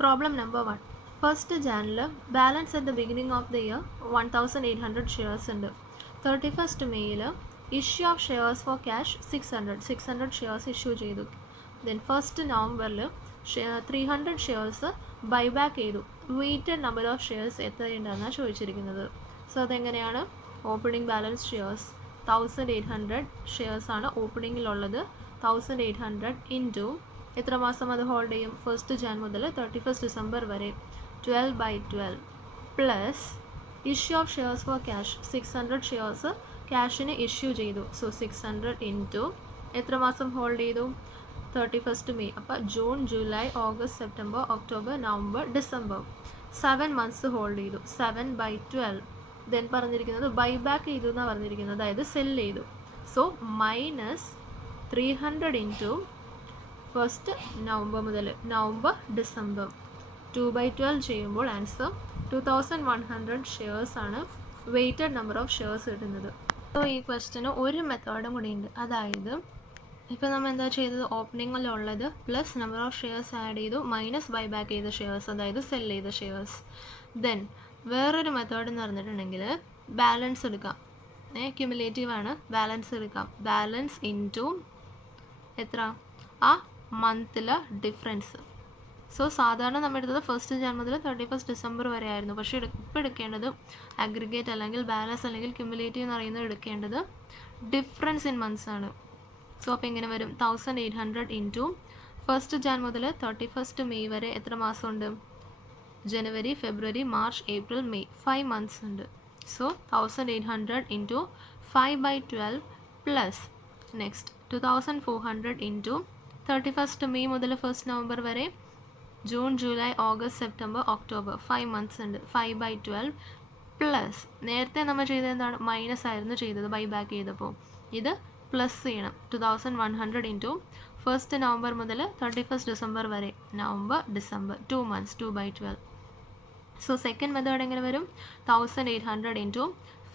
Problem number 1. First Janil balance at the beginning of the year 1800 shares ഉണ്ട്. 31st May issue of shares for cash 600 shares issue ചെയ്തു. Then 1st November 300 shares buyback ചെയ്തു. Weighted number of shares എത്രയുണ്ടെന്നാണ് ചോദിച്ചിരിക്കുന്നത്. So അതെങ്ങനെയാണ്? Opening balance shares 1800 shares ആണ് ഓപ്പണിങ്ങിലുള്ളത്. 1800 into എത്ര മാസം അത് hold ചെയ്യും? 1st Jan മുതൽ 31st December വരെ 12/12 plus issue of shares for cash 600 shares ക്യാഷിന് ഇഷ്യൂ ചെയ്തു. സോ 600 ഇൻറ്റു എത്ര മാസം ഹോൾഡ് ചെയ്തു? 31st May. അപ്പോൾ June, July, August, September, October, November, December 7 months hold ചെയ്തു. 7/12 ദെൻ പറഞ്ഞിരിക്കുന്നത് ബൈബാക്ക് ചെയ്തു എന്നാണ് പറഞ്ഞിരിക്കുന്നത്, അതായത് സെൽ ചെയ്തു. So minus 300 into 1st November മുതൽ നവംബർ, ഡിസംബർ 2/12 ചെയ്യുമ്പോൾ ആൻസർ 2100 ഷെയർസ് ആണ് വെയ്റ്റഡ് നമ്പർ ഓഫ് ഷെയർസ് കിട്ടുന്നത്. സോ ഈ ക്വസ്റ്റ്യന് ഒരു മെത്തേഡും കൂടി ഉണ്ട്. അതായത് ഇപ്പോൾ നമ്മൾ എന്താ ചെയ്തത്? ഓപ്പണിങ്ങിലുള്ളത് plus number of shares add ചെയ്തു മൈനസ് ബൈബാക്ക് ചെയ്ത ഷെയർസ്, അതായത് സെൽ ചെയ്ത ഷെയർസ്. ദെൻ വേറൊരു മെത്തേഡ് എന്ന് പറഞ്ഞിട്ടുണ്ടെങ്കിൽ ബാലൻസ് എടുക്കാം. ക്യുമുലേറ്റീവ് ആണ്. ബാലൻസ് എടുക്കാം. ബാലൻസ് ഇൻറ്റു എത്ര? ആ മന്തിലെ ഡിഫറൻസ്. സോ സാധാരണ നമ്മൾ എടുത്തത് 1st Jan മുതൽ 31st December വരെ ആയിരുന്നു. പക്ഷേ ഇപ്പോൾ എടുക്കേണ്ടത് അഗ്രിഗേറ്റ് അല്ലെങ്കിൽ ബാലൻസ് അല്ലെങ്കിൽ ക്യുമുലേറ്റീവ് എന്ന് പറയുന്നത് എടുക്കേണ്ടത് ഡിഫറൻസ് ഇൻ മന്ത്സ് ആണ്. സോ അപ്പോൾ എങ്ങനെ വരും? 1800 ഇൻറ്റു 1st Jan മുതൽ 31st May വരെ എത്ര മാസമുണ്ട്? ജനുവരി, ഫെബ്രുവരി, മാർച്ച്, ഏപ്രിൽ, മെയ് 5 months ഉണ്ട്. So 1800 into 5/12 plus next 2400 into 31st May മുതൽ 1st November വരെ June, July, August, September, October 5 months ഉണ്ട്. 5/12 പ്ലസ് നേരത്തെ നമ്മൾ ചെയ്തത് എന്താണ്? മൈനസ് ആയിരുന്നു ചെയ്തത് ബൈബാക്ക് ചെയ്തപ്പോൾ. ഇത് പ്ലസ് ചെയ്യണം. 2100 ഇൻറ്റു 1st November മുതൽ 31st December വരെ November, December 2 months 2/12. So second method എങ്ങനെ വരും? 1800 into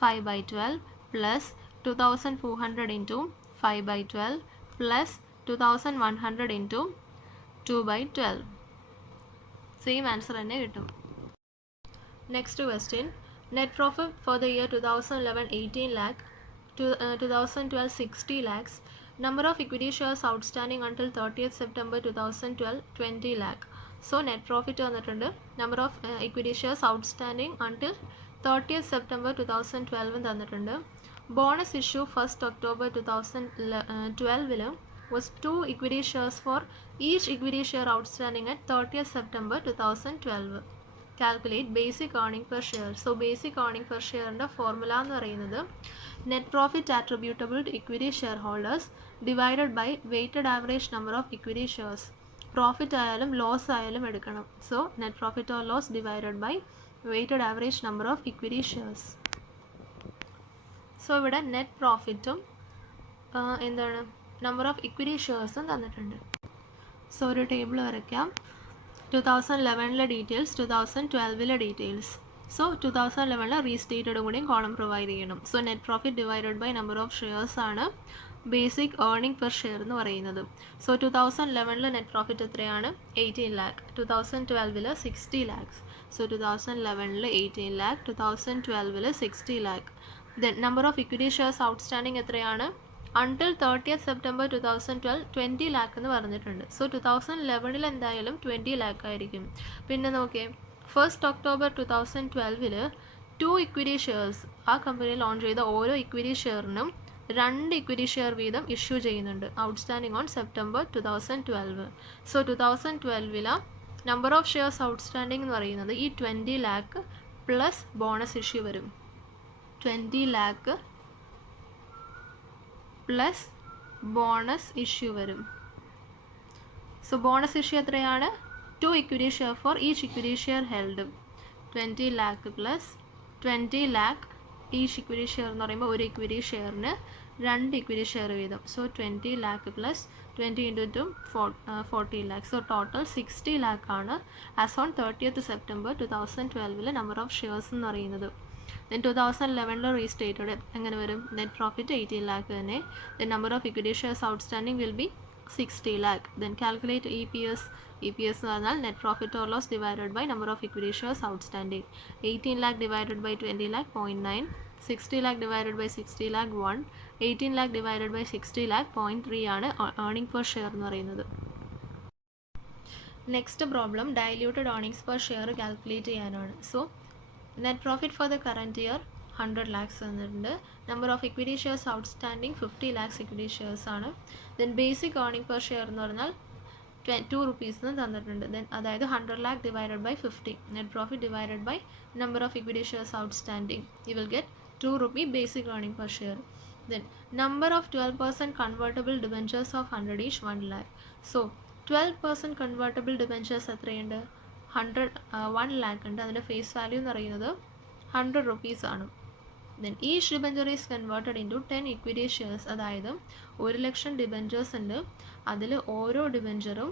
5/12 plus 2400 into 5/12 plus 2100 into 2/12. Same answer തന്നെ കിട്ടും. Next question. Net profit for the year 2011 18 lakh, 2012 60 lakhs. Number of equity shares outstanding until 30th September 2012 20 lakh. So net profit വന്നിട്ടുണ്ട്. Number of equity shares outstanding until 30th September 2012 തന്നിട്ടുണ്ട്. Bonus issue 1st October 2012 was 2 equity shares for each equity share outstanding at 30th September 2012. Calculate basic earning per share. So basic earning per shareൻ്റെ formula എന്ന് പറയുന്നത് net profit attributable to equity shareholders divided by weighted average number of equity shares. Profit ആയാലും loss ആയാലും എടുക്കണം. So net profit or loss divided by weighted average number of equity shares. So ഇവിടെ net പ്രോഫിറ്റും എന്താണ് number of equity ഷെയർസും തന്നിട്ടുണ്ട്. So ഒരു table വരയ്ക്കാം. 2011 details, 2012 details. So 2011 റീസ്റ്റേറ്റഡും കൂടിയും കോളം പ്രൊവൈഡ് ചെയ്യണം. So net profit divided by number of shares ആണ് ബേസിക് ഏർണിംഗ് പെർ ഷെയർ എന്ന് പറയുന്നത്. സോ 2011 നെറ്റ് പ്രോഫിറ്റ് എത്രയാണ്? 18 lakh. 2012 60 lakhs. സോ 2011 18 lakh, 2012 60 lakh. Then number of equity shares outstanding എത്രയാണ്? അൺടിൽ 30th September 2012 20 lakh എന്ന് പറഞ്ഞിട്ടുണ്ട്. So 2011 എന്തായാലും 20 lakh ആയിരിക്കും. പിന്നെ നോക്കിയേ, 1st October 2012 2 ഇക്വിറ്റി ഷെയർസ് ആ കമ്പനി ലോഞ്ച് ചെയ്ത ഓരോ ഇക്വിറ്റി ഷെയറിനും 2 ഇക്വിറ്റി ഷെയർ വീതം ഇഷ്യൂ ചെയ്യുന്നുണ്ട് outstanding on September 2012. So 2012 number of shares outstanding എന്ന് പറയുന്നത് ഈ 20 lakh പ്ലസ് ബോണസ് ഇഷ്യൂ വരും. 20 lakh പ്ലസ് ബോണസ് ഇഷ്യൂ വരും. സോ ബോണസ് ഇഷ്യൂ എത്രയാണ്? 2 equity share for each equity share held. 20 lakh plus 20 lakh each equity share എന്ന് പറയുമ്പോൾ ഒരു equity ഷെയറിന് 2 equity share വീതം. So 20 lakh plus 20 into 40 lakh. So total 60 lakh ആണ് as on 30th September 2012 number of shares എന്ന് പറയുന്നത്. Then 2011 restated എങ്ങനെ വരും? Net profit 18 lakh തന്നെ. Then number of equity shares outstanding will be 60 lakh. Then calculate EPS EPS എന്ന് പറഞ്ഞാൽ net profit or loss divided by number of equity shares outstanding. 18 lakh divided by 20 lakh 0.9, 60 lakh divided by 60 lakh 1, 18 lakh divided by 60 lakh 0.3 ആണ് earning per share എന്ന് പറയുന്നത്. Next problem diluted earnings per share calculate ചെയ്യാനാണ്. So net profit for the current year 100 lakhs തന്നിട്ടുണ്ട്. Number of equity shares outstanding 50 lakhs equity shares ആണ്. Then basic earning per share എന്ന് പറഞ്ഞാൽ 2 rupees എന്ന് തന്നിട്ടുണ്ട്. Then അതായത് 100 lakh divided by 50 net profit divided by number of equity shares outstanding, you will get 2 rupee basic earning per share. Then number of 12% convertible debentures of 100 each 1 lakh. So 12% convertible debentures എത്രയുണ്ട്? 1 lakh ഉണ്ട്. അതിൻ്റെ face value എന്ന് പറയുന്നത് 100 rupees ആണ്. Then each debenture is converted into 10 equity shares. അതായത് 1,00,000 debentures ഉണ്ട്. അതിൽ ഓരോ ഡിബെഞ്ചറും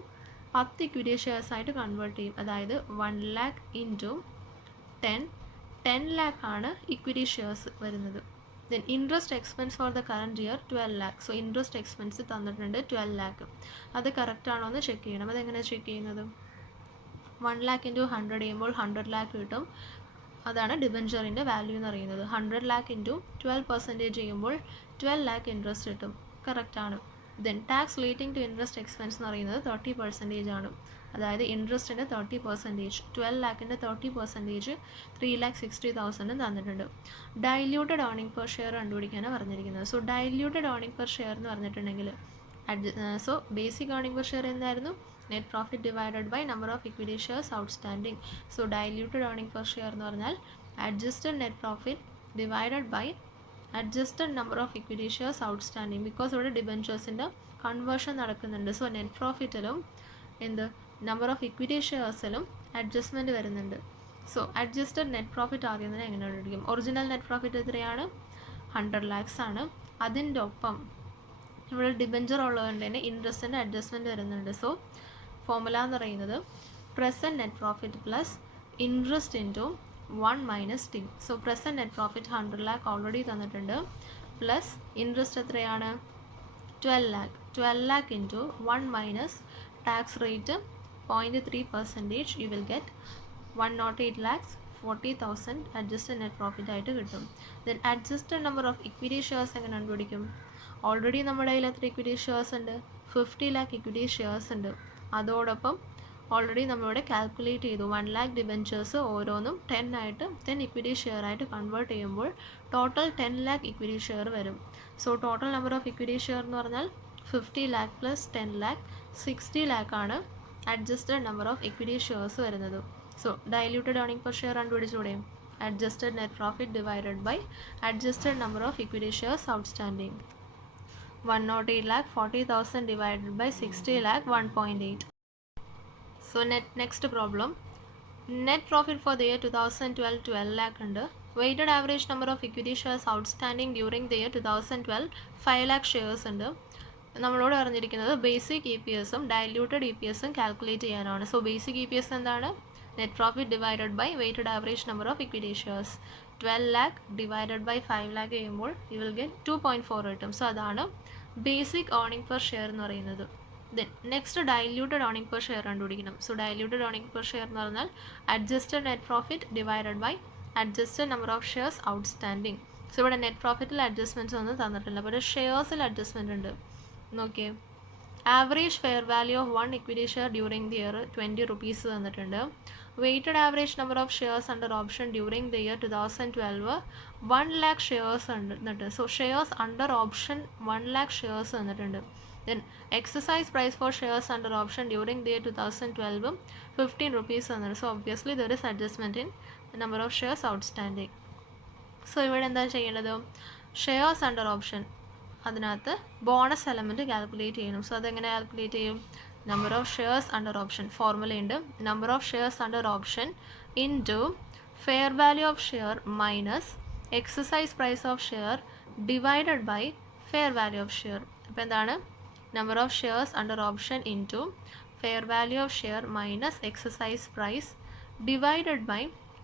10 ഇക്വിറ്റി ഷെയർസ് ആയിട്ട് കൺവേർട്ട് ചെയ്യും. അതായത് 1 lakh ഇൻറ്റു 10 lakh ആണ് ഇക്വിറ്റി ഷെയർസ് വരുന്നത്. Then interest expense four the current year 12 lakh. So interest expense തന്നിട്ടുണ്ട് 12 lakh. അത് കറക്റ്റ് ആണോ എന്ന് ചെക്ക് ചെയ്യണം. അതെങ്ങനെയാണ് ചെക്ക് ചെയ്യുന്നത്? 1 lakh ഇൻറ്റു 100 ചെയ്യുമ്പോൾ 100 lakh കിട്ടും. അതാണ് ഡിബെഞ്ചറിൻ്റെ വാല്യൂ എന്ന് പറയുന്നത്. 100 lakh ഇൻറ്റു 12% ചെയ്യുമ്പോൾ 12 lakh ഇൻട്രസ്റ്റ് കിട്ടും. കറക്റ്റാണ്. Then tax relating to interest expense എന്ന് പറയുന്നത് 30% ആണ്. അതായത് ഇൻട്രസ്റ്റിൻ്റെ 30%, 12 lakhൻ്റെ 30%, 3,60,000 തന്നിട്ടുണ്ട്. ഡൈല്യൂട്ടഡ് ഏർണിംഗ് പെർ ഷെയർ കണ്ടുപിടിക്കാനാണ് പറഞ്ഞിരിക്കുന്നത്. So diluted earning per share എന്ന് പറഞ്ഞിട്ടുണ്ടെങ്കിൽ so basic earning per share എന്തായിരുന്നു? Net profit divided by number of equity shares outstanding. So diluted earning per share എന്ന് പറഞ്ഞാൽ adjusted net profit divided by adjusted number of equity shares outstanding. Because ഇവിടെ ഡിബെഞ്ചേഴ്സിൻ്റെ conversion നടക്കുന്നുണ്ട്. So net പ്രോഫിറ്റിലും number of equity ഷെയർസിലും adjustment വരുന്നുണ്ട്. So adjusted net profit ആദ്യം തന്നെ എങ്ങനെ കണ്ടുപിടിക്കും? ഒറിജിനൽ നെറ്റ് പ്രോഫിറ്റ് എത്രയാണ്? 100 lakhs ആണ്. അതിൻ്റെ ഒപ്പം ഇവിടെ ഡിബെഞ്ചർ ഉള്ളതുകൊണ്ട് തന്നെ ഇൻട്രസ്റ്റിൻ്റെ അഡ്ജസ്റ്റ്മെൻറ്റ് വരുന്നുണ്ട്. സോ ഫോർമുല എന്ന് പറയുന്നത് present net profit plus interest into 1 minus T. So present net profit 100 lakh already തന്നിട്ടുണ്ട്. പ്ലസ് ഇൻട്രസ്റ്റ് എത്രയാണ്? 12 lakh. 12 lakh into 1 minus tax rate 0.3%, U will get 108 lakhs 40,000 adjusted net profit ആയിട്ട് കിട്ടും. Then adjusted number of equity shares എങ്ങനെ കണ്ടുപിടിക്കും? Already നമ്മുടെ കയ്യിൽ എത്ര equity shares ഉണ്ട്? 50 lakh ഇക്വിറ്റി ഷെയർസ് ഉണ്ട്. അതോടൊപ്പം ഓൾറെഡി നമ്മളിവിടെ കാൽക്കുലേറ്റ് ചെയ്തു 1 lakh ഡിബെഞ്ചേഴ്സ് ഓരോന്നും 10 ഇക്വിറ്റി ഷെയർ ആയിട്ട് കൺവേർട്ട് ചെയ്യുമ്പോൾ ടോട്ടൽ 10 lakh ഇക്വിറ്റി ഷെയർ വരും. So total number of equity share എന്ന് പറഞ്ഞാൽ 50 lakh പ്ലസ് 10 lakh 60 lakh ആണ് adjusted number of equity shares വരുന്നത്. So diluted earning per share കണ്ടുപിടിച്ചൂടെ? Adjusted net profit divided by adjusted number of equity shares outstanding. 108 lakh 40,000 divided by 60 lakh 1.8. So next problem, net profit for the year 2012 12 lakh under weighted average number of equity shares outstanding during the year 2012 5 lakh shares under നമ്മളോട് പറഞ്ഞിരിക്കുന്നത് basic E P എസും diluted E P എസും calculate ചെയ്യാനാണ്. So basic E P S എന്താണ്? Net profit divided by weighted average number of equity shares. 12 lakh divided by 5 lakh ചെയ്യുമ്പോൾ you will get 2.4 കിട്ടും. So അതാണ് basic earning per share എന്ന് പറയുന്നത്. Then next diluted earning per share കണ്ടുപിടിക്കണം. So diluted earning per share എന്ന് പറഞ്ഞാൽ adjusted net profit divided by adjusted number of shares outstanding. So ഇവിടെ net പ്രോഫിറ്റിൽ adjustments ഒന്നും തന്നിട്ടില്ല, പക്ഷേ ഷെയർസിൽ അഡ്ജസ്റ്റ്മെൻറ്റ് ഉണ്ട്. നോക്കിയേ, average fair value of 1 equity share during the year 20 rupees തന്നിട്ടുണ്ട്. Weighted average number of shares under option during the year 2012 1 lakh shares തന്നിട്ടുണ്ട്. So shares under option 1 lakh shares തന്നിട്ടുണ്ട്. Then exercise price for shares under option during the year 2012 15 rupees തന്നിട്ടുണ്ട്. So obviously there is adjustment in number of shares outstanding. So ഇവിടെ എന്താ ചെയ്യേണ്ടത്? Shares under option അതിനകത്ത് bonus element calculate ചെയ്യണം. So അതെങ്ങനെ calculate ചെയ്യും? Number of shares under option ഫോർമുലയുണ്ട്. Number of shares under option into fair value of share minus exercise price of share divided by fair value of share. അപ്പോൾ എന്താണ്? Number of shares under option into fair value of share minus exercise price divided by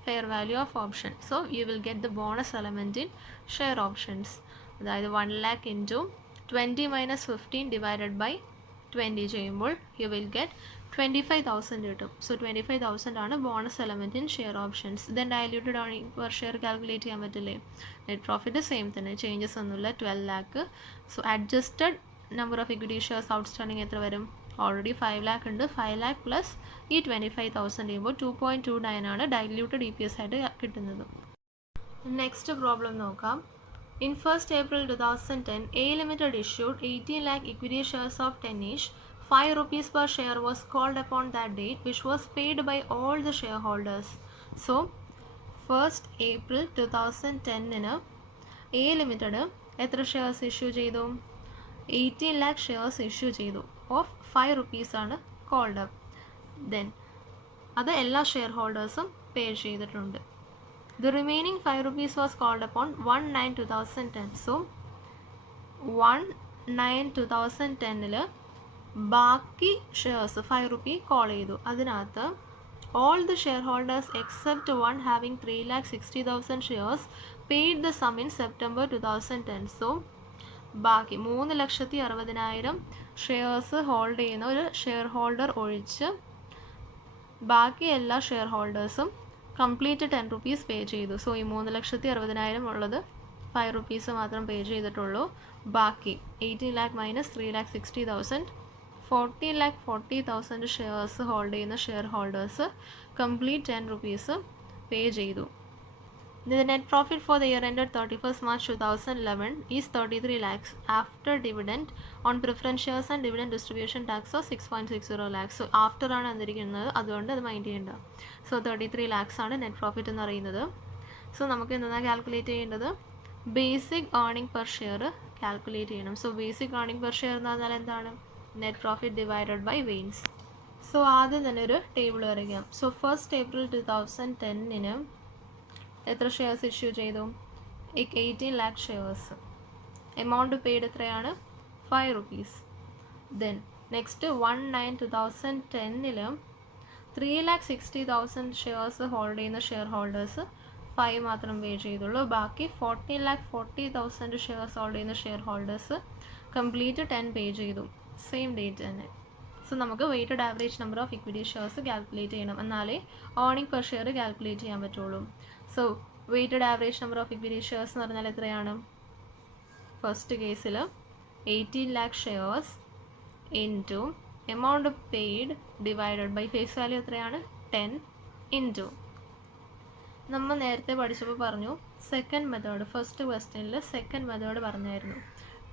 fair value of option. So you will get the bonus element in share options. അതായത് 1 lakh into 20 minus 15 divided by 20 ചെയ്യുമ്പോൾ you will get 25,000 കിട്ടും. So 25,000 ആണ് bonus element in share options. Then diluted earning per share calculate ചെയ്യാൻ പറ്റില്ലേ? Net profit same തന്നെ, changes ഒന്നുമില്ല, 12 lakh. So adjusted number of equity shares outstanding എത്ര വരും? Already 5 lakh ഉണ്ട്, 5 lakh പ്ലസ് ഈ 25,000 ചെയ്യുമ്പോൾ 2.29 ആണ് ഡയല്യൂട്ടഡ് EPS ആയിട്ട് കിട്ടുന്നത്. നെക്സ്റ്റ് പ്രോബ്ലം നോക്കാം. In 1st April 2010, A Limited issued 18 lakh equity shares of 10 each. 5 rupees per share was called upon that date, which was paid by all the shareholders. So, 1st April 2010 A Limited എത്ര shares issue ചെയ്തു? 18 lakh shares issue ചെയ്തു of 5 rupees ആണ് called up. Then അത് എല്ലാ share ഹോൾഡേഴ്സും പേ ചെയ്തിട്ടുണ്ട്. The remaining 5 rupees was called upon 1/9/2010. So 1/9/2010 ബാക്കി shares 5 rupee call ചെയ്തു. അതിനകത്ത് all the shareholders except one having 3,60,000 shares paid the sum in September 2010. So ബാക്കി 3,60,60,000 shares hold ചെയ്യുന്ന ഒരു ഷെയർ ഹോൾഡർ ഒഴിച്ച് ബാക്കി എല്ലാ ഷെയർ ഹോൾഡേഴ്സും കംപ്ലീറ്റ് 10 rupees പേ ചെയ്തു. സോ ഈ 3,60,60,000 ഉള്ളത് 5 rupees മാത്രം പേ ചെയ്തിട്ടുള്ളൂ. ബാക്കി 18 lakh മൈനസ് 3,60,000 14,40,000 ഷെയർസ് ഹോൾഡ് ചെയ്യുന്ന ഷെയർ ഹോൾഡേഴ്സ് കംപ്ലീറ്റ് 10 rupees പേ ചെയ്തു. The net profit for the year ended 31st March 2011 is 33 lakhs after dividend on preference shares and dividend distribution tax of 6.60 lakhs. So after ആണ് വന്നിരിക്കുന്നത്, അതുകൊണ്ട് അത് mind ചെയ്യേണ്ട. So 33 lakhs ആണ് net profit എന്ന് പറയുന്നത്. So നമുക്ക് എന്താണ് കാൽക്കുലേറ്റ് ചെയ്യേണ്ടത്? Basic earning per share calculate ചെയ്യണം. So basic earning per share എന്ന് പറഞ്ഞാൽ എന്താണ്? നെറ്റ് പ്രോഫിറ്റ് ഡിവൈഡഡ് ബൈ വെയിൻസ്. സോ ആദ്യം തന്നെ ഒരു ടേബിൾ വരയ്ക്കാം. സോ 1st April 2010 എത്ര ഷെയർസ് ഇഷ്യൂ ചെയ്തു? 18 lakh ഷെയർസ്. എമൗണ്ട് പെയ്ഡ് എത്രയാണ്? 5 rupees. Then next 1/9/2010 3,60,000 shares hold ചെയ്യുന്ന ഷെയർ ഹോൾഡേഴ്സ് 5 മാത്രം പേ ചെയ്തുള്ളൂ. ബാക്കി 14,40,000 ഷെയർസ് ഹോൾഡ് ചെയ്യുന്ന ഷെയർ ഹോൾഡേഴ്സ് കംപ്ലീറ്റ് 10 പേ ചെയ്തു. സെയിം ഡേറ്റ് തന്നെ. സോ നമുക്ക് weighted average number of equity shares calculate ചെയ്യണം, എന്നാലേ ഏർണിംഗ് പെർ ഷെയർ കാൽക്കുലേറ്റ് ചെയ്യാൻ പറ്റുള്ളൂ. So weighted average number of equity shares എന്ന് പറഞ്ഞാൽ എത്രയാണ്? ഫസ്റ്റ് കേസിൽ 18 lakh shares into amount paid divided by face value എത്രയാണ്? 10 ഇൻറ്റു നമ്മൾ നേരത്തെ പഠിച്ചപ്പോൾ പറഞ്ഞു സെക്കൻഡ് മെത്തേഡ്. ഫസ്റ്റ് ക്വസ്റ്റ്യനിൽ സെക്കൻഡ് മെത്തേഡ് പറഞ്ഞായിരുന്നു.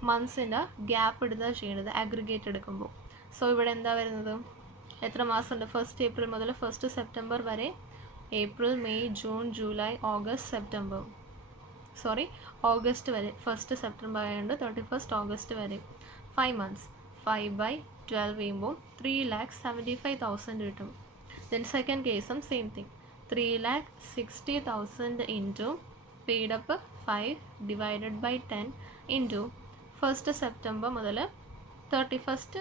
മന്ത്സിൻ്റെ ഗ്യാപ്പ് എടുത്താൽ ചെയ്യണത് അഗ്രിഗേറ്റ് എടുക്കുമ്പോൾ. സോ ഇവിടെ എന്താ വരുന്നത്? എത്ര മാസമുണ്ട്? 1st April മുതൽ 1st September വരെ. April, May, June, July, August, September. August വരെ. 1st September ആയതുകൊണ്ട് 31st August വരെ 5 months. 5/12 ചെയ്യുമ്പോൾ 3,75,000 കിട്ടും. ദെൻ സെക്കൻഡ് കേസും same thing. 3,60,000 into paid up 5 divided by 10 into 1st September മുതൽ 31st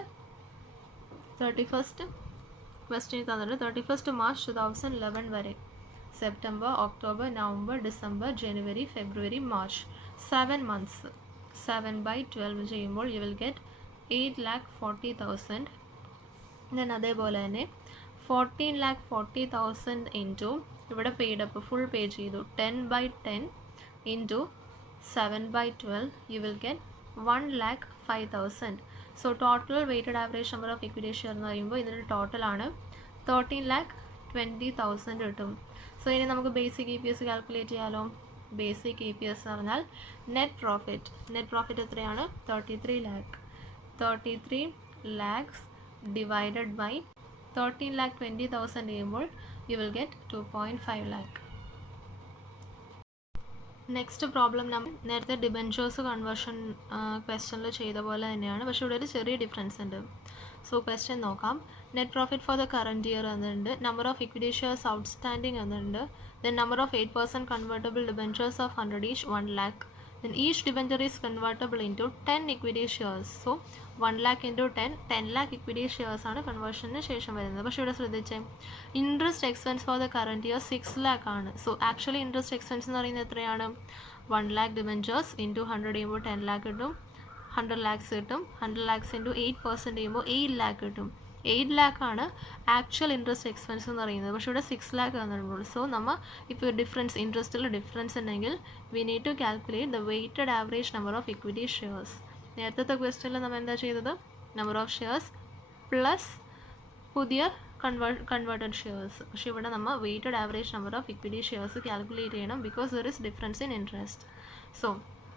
ക്വസ്റ്റ്യൻ തന്നിട്ട് 31st March 2011 വരെ. September, October, November, December, January, ഫെബ്രുവരി, March. 7 months. 7/12 ചെയ്യുമ്പോൾ യു വിൽ ഗെറ്റ് 8,40,000. ദെൻ അതേപോലെ തന്നെ 14,40,000 ഇൻറ്റു ഇവിടെ പെയ്ഡ് അപ്പ് ഫുൾ പേ ചെയ്തു 10/10 into 7/12 U will get 1,05,000. So total weighted average number of equity share എന്ന് പറയുമ്പോൾ ഇതിൻ്റെ ടോട്ടലാണ് 13,20,000 കിട്ടും. സോ ഇനി നമുക്ക് ബേസിക് EPS കാൽക്കുലേറ്റ് ചെയ്യാമല്ലോ. ബേസിക് EPS എന്ന് പറഞ്ഞാൽ നെറ്റ് പ്രോഫിറ്റ് എത്രയാണ്? 33 lakh. 33 lakhs ഡിവൈഡഡ് ബൈ 13,20,000 ചെയ്യുമ്പോൾ you will get 2.5 lakh. Next problem നമ്മൾ നേരത്തെ ഡിബെഞ്ചേഴ്സ് കൺവേർഷൻ ക്വസ്റ്റ്യനിൽ ചെയ്ത പോലെ തന്നെയാണ്, പക്ഷേ ഇവിടെ ഒരു ചെറിയ ഡിഫറൻസ് ഉണ്ട്. സോ ക്വസ്റ്റ്യൻ നോക്കാം. Net profit for the current year എന്നുണ്ട്, number of equity shares outstanding എന്നുണ്ട്, then number of 8% convertible debentures of 100 each 1 lakh. Then each debenture is convertible into 10 equity shares. So 1 lakh into 10 lakh equity shares ആണ് കൺവേർഷന് ശേഷം വരുന്നത്. പക്ഷേ ഇവിടെ ശ്രദ്ധിച്ചേ, interest expense four the current year 6 lakh ആണ്. So actually interest expense എന്ന് പറയുന്നത് എത്രയാണ്? 1 lakh ഡിബെഞ്ചേഴ്സ് ഇൻറ്റു 100 ചെയ്യുമ്പോൾ 10 lakh കിട്ടും, 100 lakhs കിട്ടും. 100 lakhs ഇൻറ്റു 8% ചെയ്യുമ്പോൾ 8 lakh കിട്ടും. 8 ലാക്ക് ആണ് ആക്ച്വൽ ഇൻട്രസ്റ്റ് എക്സ്പെൻസ് എന്ന് പറയുന്നത്. പക്ഷേ ഇവിടെ 6 ലാക്ക് തന്നിട്ടുള്ളൂ. സോ നമ്മൾ ഇപ്പോൾ ഡിഫറൻസ് ഇൻട്രസ്റ്റിൽ ഡിഫറൻസ് ഉണ്ടെങ്കിൽ we need to calculate the weighted average number of equity shares. നേരത്തെ ക്വസ്റ്റ്യനിൽ നമ്മൾ എന്താ ചെയ്തത്? നമ്പർ ഓഫ് ഷെയർസ് പ്ലസ് പുതിയ കൺവേർട്ടഡ് ഷെയർസ്. പക്ഷേ ഇവിടെ നമ്മൾ weighted average number of equity shares calculate ചെയ്യണം because there is difference in interest. So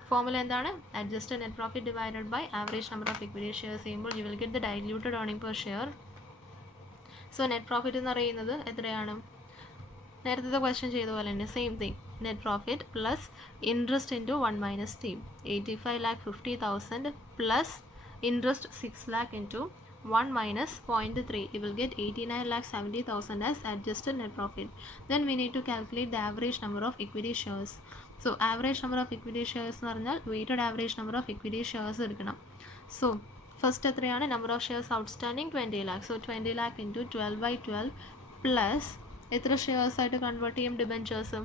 formula എന്താണ്? Adjusted net profit divided by average number of equity shares ചെയ്യുമ്പോൾ you will get the diluted earning per share. So net profit എന്ന് പറയുന്നത് എത്രയാണ്? നേരത്തെ question ചെയ്ത പോലെ തന്നെ same thing. Net profit plus interest into 1 minus T. 85,50,000 plus interest 6 lakh into 1 minus 0.3, you will get 89,70,000 as adjusted net profit. Then we need to calculate the average number of equity shares. So average number of equity shares എന്ന് പറഞ്ഞാൽ weighted average number of equity shares എടുക്കണം. So first എത്രയാണ്? number of shares outstanding 20 lakh. So 20 lakh into 12 by 12 plus എത്ര shares ആയിട്ട് convert ചെയ്യും? Debentures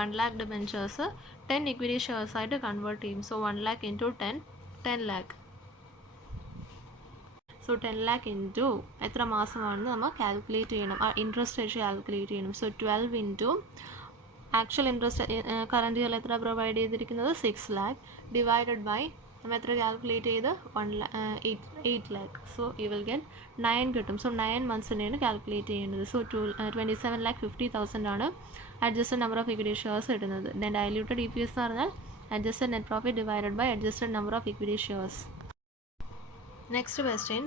1 lakh debentures 10 equity shares ആയിട്ട് convert ചെയ്യും. So 1 lakh into 10 lakh. So 10 lakh into എത്ര മാസമാണെന്ന് നമ്മൾ calculate ചെയ്യണം. ആ ഇൻട്രസ്റ്റ് വെച്ച് കാൽക്കുലേറ്റ് ചെയ്യണം. So 12 into actual interest current ഇയറിൽ എത്ര പ്രൊവൈഡ് ചെയ്തിരിക്കുന്നത്? 6 lakh ഡിവൈഡഡ് ബൈ നമ്മൾ എത്ര കാൽക്കുലേറ്റ് ചെയ്ത്? 8 lakh. So you will get 9 കിട്ടും. സോ 9 മന്ത്സിനെയാണ് കാൽക്കുലേറ്റ് ചെയ്യുന്നത്. സോ 27,50,000 ആണ് adjusted number of equity shares കിട്ടുന്നത്. ദെൻ ഡൈല്യൂട്ടഡ് EPS എന്ന് പറഞ്ഞാൽ adjusted net profit divided by adjusted number of equity shares. Next question.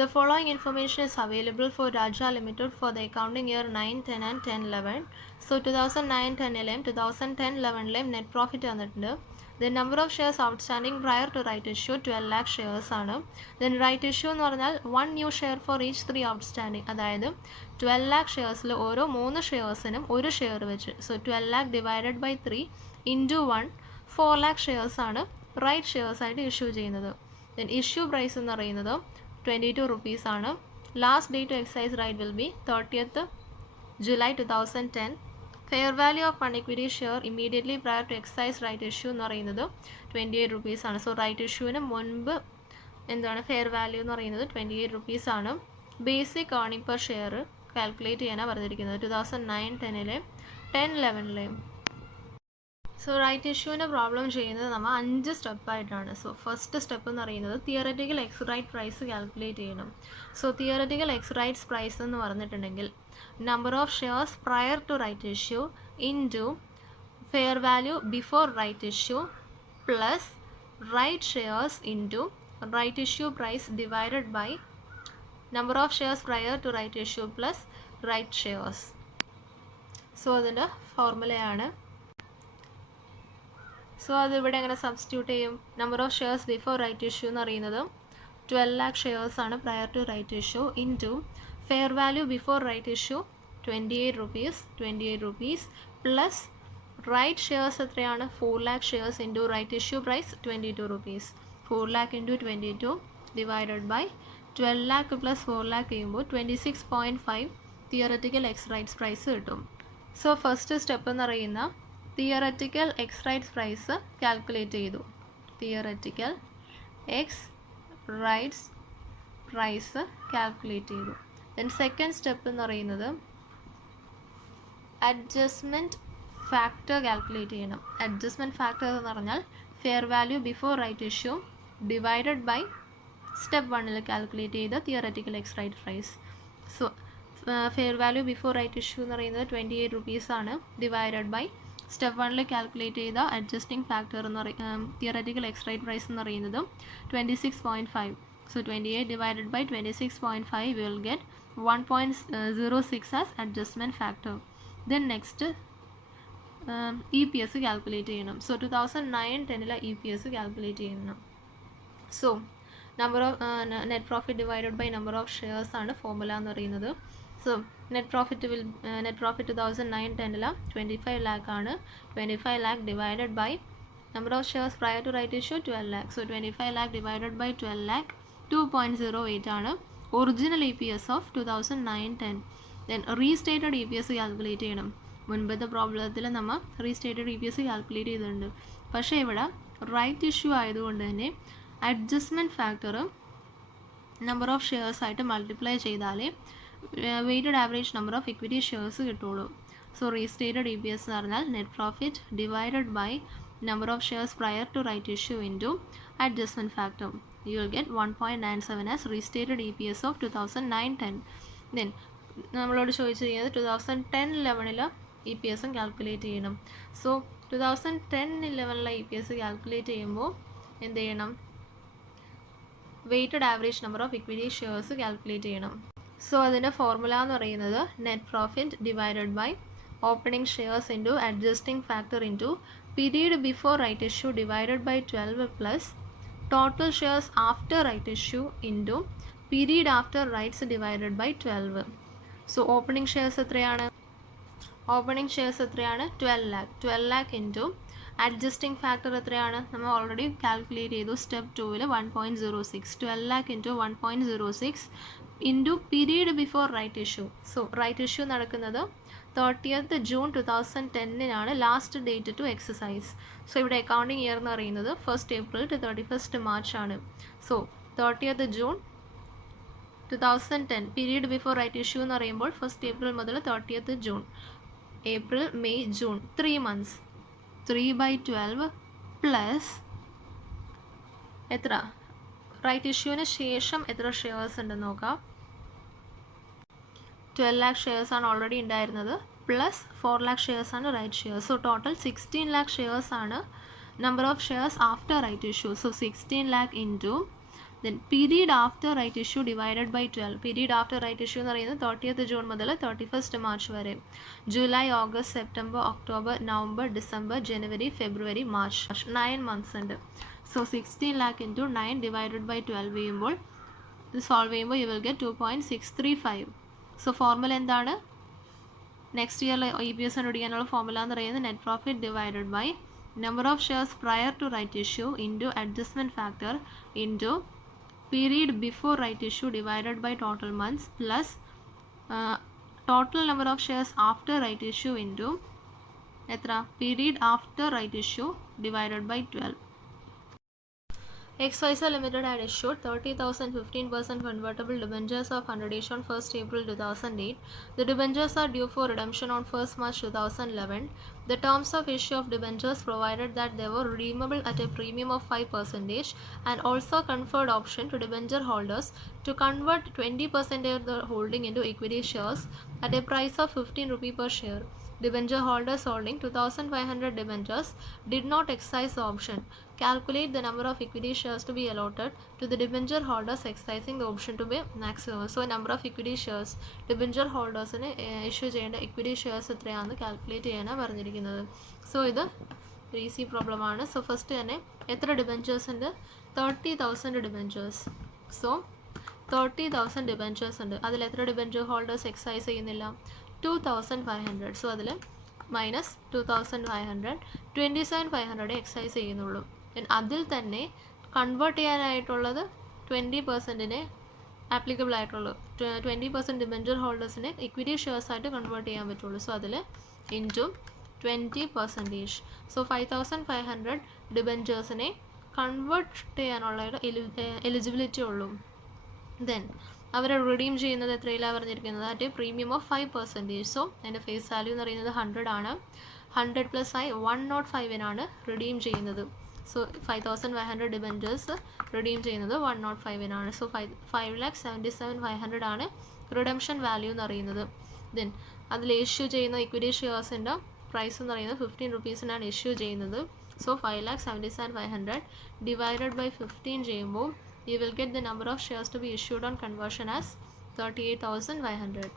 The following information is available for Raja Limited for the accounting year 9, 10 and 10-11. So 2009-10 2010-11 net profit തന്നിട്ടുണ്ട്. The number of shares outstanding prior to right issue 12 lakh shares ആണ്. Then right issue എന്ന് പറഞ്ഞാൽ 1 new share for each 3 outstanding. അതായത് 12 lakh ഷെയർസിൽ ഓരോ 3 ഷെയർസിനും ഒരു share വെച്ച്. So 12 lakh divided by 3 into 1 4 lakh shares ആണ് right shares ആയിട്ട് ഇഷ്യൂ ചെയ്യുന്നത്. Then issue price എന്ന് പറയുന്നത് 22 rupees ആണ്. Last date to exercise right will be 30th July 2010. Fair value of one equity share immediately prior to exercise right issue എന്ന് പറയുന്നത് 28 rupees ആണ്. So right ഇഷ്യൂവിന് മുൻപ് എന്താണ് ഫെയർ വാല്യൂ എന്ന് പറയുന്നത് 28 rupees ആണ്. Basic earning per share calculate ചെയ്യാനാണ് പറഞ്ഞിരിക്കുന്നത് 2009-10 10-11. സോ റൈറ്റ് ഇഷ്യൂവിൻ്റെ പ്രോബ്ലം ചെയ്യുന്നത് നമ്മൾ 5 സ്റ്റെപ്പായിട്ടാണ്. സോ ഫസ്റ്റ് സ്റ്റെപ്പ് എന്ന് പറയുന്നത് theoretical ex right price calculate ചെയ്യണം. So theoretical ex rights price എന്ന് പറഞ്ഞിട്ടുണ്ടെങ്കിൽ number of shares prior to right issue into fair value before right issue plus right shares into right issue price divided by number of shares prior to right issue plus right shares. So അതിൻ്റെ ഫോർമുലയാണ്. So അതിവിടെ എങ്ങനെ substitute ചെയ്യും? Number of shares before right issue എന്ന് പറയുന്നത് 12 lakh shares ആണ് prayer to right issue into fair value before right issue 28 rupees plus right shares എത്രയാണ്? 4 lakh shares into right issue price 22 rupees. 4 lakh into 22 divided by 12 lakh plus 4 lakh ചെയ്യുമ്പോൾ 26.5 theoretical ex rights price കിട്ടും. So first step എന്ന് പറയുന്ന theoretical ex rights price calculate ചെയ്തു. Theoretical ex rights price calculate ചെയ്തു. Then second step എന്ന് പറയുന്നത് adjustment factor calculate ചെയ്യണം. Adjustment factor എന്ന് പറഞ്ഞാൽ fair value before right issue divided by step 1 calculate ചെയ്ത theoretical ex right price. So fair value before right issue എന്ന് പറയുന്നത് 28 rupees ആണ് ഡിവൈഡഡ് ബൈ സ്റ്റെപ്പ് 1 കാൽക്കുലേറ്റ് ചെയ്ത അഡ്ജസ്റ്റിംഗ് ഫാക്ടർ എന്ന് theoretical ex right price എന്ന് പറയുന്നത് 26.5. So 28 divided by 26.5 we will get 1.06 as adjustment factor. Then next EPS calculate ചെയ്യണം. So 2009-10 EPS calculate ചെയ്യണം. So number of net profit divided by number of shares ആണ് formula എന്ന് പറയുന്നത്. So net profit 2009-10 25 lakh ആണ്. 25 lakh divided by number of shares prior to right issue 12 lakh. So 25 lakh divided by 12 lakh 2.08 ആണ് original EPS of 2009-10. Then restated EPS calculate ചെയ്യണം. മുൻപത്തെ പ്രോബ്ലത്തിൽ നമ്മൾ restated EPS calculate ചെയ്തിട്ടുണ്ട്. പക്ഷേ ഇവിടെ റൈറ്റ് ഇഷ്യൂ ആയതുകൊണ്ട് തന്നെ adjustment factor number of shares ആയിട്ട് മൾട്ടിപ്ലൈ ചെയ്താലേ weighted average number of equity shares കിട്ടുള്ളൂ. സോ റീസ്റ്റേറ്റഡ് EPS എന്ന് പറഞ്ഞാൽ net profit divided by number of shares prior to right issue into adjustment factor. You will get 1.97 as restated EPS of 2009-10. Then നമ്മളോട് ചോദിച്ചിരിക്കുന്നത് 2010-11 EPS calculate ചെയ്യണം. So 2010-11 EPS calculate ചെയ്യുമ്പോൾ എന്ത് ചെയ്യണം? Weighted average number of equity shares calculate ചെയ്യണം. So അതിൻ്റെ formula എന്ന് പറയുന്നത് net profit divided by opening shares into adjusting factor into period before right issue divided by 12 plus total shares after right issue into period after rights divided by 12. So opening shares എത്രയാണ്? Opening shares എത്രയാണ്? 12 lakh into adjusting factor എത്രയാണ്? നമ്മൾ already calculate ചെയ്തു step 2-ൽ 1.06. 12 lakh into 1.06 into period before right issue. So right issue നടക്കുന്നത് 30th June 2010 last date to exercise. So ഇവിടെ accounting year എന്ന് പറയുന്നത് 1st April to 31st March ആണ്. So 30th June 2010 period before right issue എന്ന് പറയുമ്പോൾ 1st April മുതൽ 30th June, April, May, June, 3 months. 3/12 plus എത്ര? Right ഇഷ്യൂവിന് ശേഷം എത്ര ഷെയർസ് ഉണ്ടെന്ന് നോക്കാം. 12 lakh ഷെയർസ് ആണ് ഓൾറെഡി ഉണ്ടായിരുന്നത്, പ്ലസ് 4 lakh ഷെയർസ് ആണ് right shares. So total 16 lakh shares ആണ് number of shares after right issue. So 16 lakh into then period after right issue divided by 12. Period after right issue എന്ന് പറയുന്നത് 30th June മുതൽ 31st March വരെ. July, August, September, October, November, December, January, ഫെബ്രുവരി, March, 9 months ഉണ്ട്. So 16 lakh into 9 divided by 12 ചെയ്യുമ്പോൾ ഇത് solve ചെയ്യുമ്പോൾ you will get 2.635. So formula എന്താണ്? Next ഇയറിൽ EPS കണ്ടുപിടിക്കാനുള്ള ഫോർമുല എന്ന് പറയുന്നത് net profit divided by number of shares prior to right issue into adjustment factor into period before right issue divided by total months plus total number of shares after right issue into എത്ര? Period after right issue divided by 12. XYZ Limited had issued 30,000 15% convertible debentures of 100 each on 1st April 2008. The debentures are due for redemption on 1st March 2011. The terms of issue of debentures provided that they were redeemable at a premium of 5% and also conferred option to debenture holders to convert 20% of their holding into equity shares at a price of 15 rupee per share. Debenture holders holding 2,500 debentures did not exercise the option. Calculate the number of equity shares to be allotted to the debenture holders exercising the option to be maximum. So number of equity shares debenture holders issue ചെയ്യേണ്ട equity shares എത്രയാണെന്ന് calculate ചെയ്യാനാണ് പറഞ്ഞിരിക്കുന്നത്. So ഇത് easy problem ആണ്. So first തന്നെ എത്ര debentures ഉണ്ട്? 30,000 debentures. So 30,000 debentures ഉണ്ട്. അതിൽ എത്ര ഡിബെഞ്ചർ ഹോൾഡേഴ്സ് എക്സസൈസ് ചെയ്യുന്നില്ല? 2,500. സോ അതിൽ മൈനസ് 2,500, 27,500 എക്സസൈസ് ചെയ്യുന്നുള്ളൂ. അതിൽ തന്നെ കൺവേർട്ട് ചെയ്യാനായിട്ടുള്ളത് 20%-നെ ആപ്ലിക്കബിൾ ആയിട്ടുള്ളൂ. 20% ഡിബെഞ്ചർ ഹോൾഡേഴ്സിനെ ഇക്വിറ്റി ഷെയർസ് ആയിട്ട് കൺവേർട്ട് ചെയ്യാൻ പറ്റുള്ളൂ. സോ അതിൽ ഇൻറ്റു 20%. സോ 5,500 ഡിബെഞ്ചേഴ്സിനെ കൺവേർട്ട് ചെയ്യാനുള്ള എലിജിബിലിറ്റി ഉള്ളൂ. ദെൻ അവരെ റിഡീം ചെയ്യുന്നത് എത്രയിലാണ് പറഞ്ഞിരിക്കുന്നത്? At A premium of 5%. So അതിൻ്റെ ഫേസ് വാല്യൂ എന്ന് പറയുന്നത് 100 ആണ്. 100 + I 105-നാണ് റിഡീം ചെയ്യുന്നത്. സോ 5,500 ഡിബെഞ്ചേഴ്സ് റിഡീം ചെയ്യുന്നത് 105-നാണ്. സോ 5,77,500 ആണ് റിഡംഷൻ വാല്യൂ എന്ന് പറയുന്നത്. ദെൻ അതിൽ ഇഷ്യൂ ചെയ്യുന്ന ഇക്വിറ്റി ഷെയർസിൻ്റെ പ്രൈസ് എന്ന് പറയുന്നത് 15 rupees-നാണ് ഇഷ്യൂ ചെയ്യുന്നത്. സോ 5,77,500 ഡിവൈഡഡ് ബൈ 15 ചെയ്യുമ്പോൾ you will get the number of shares to be issued on conversion as 38,500.